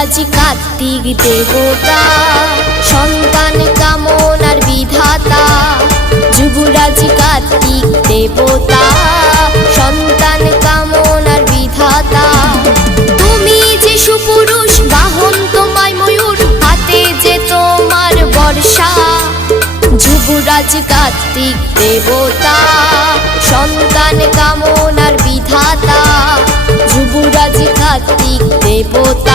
যুবরাজ কার্তিক দেবতা, সন্তান কামনার বিধাতা। যুবরাজ কার্তিক দেবতা, সন্তান কামনার বিধাতা। তুমি যে সুপুরুষ, বাহন তোমায় ময়ূর, হাতে যে তোমার বর্ষা। যুবরাজ কার্তিক দেবতা, সন্তান কামনার বিধাতা। যুবরাজ কার্তিক দেবতা।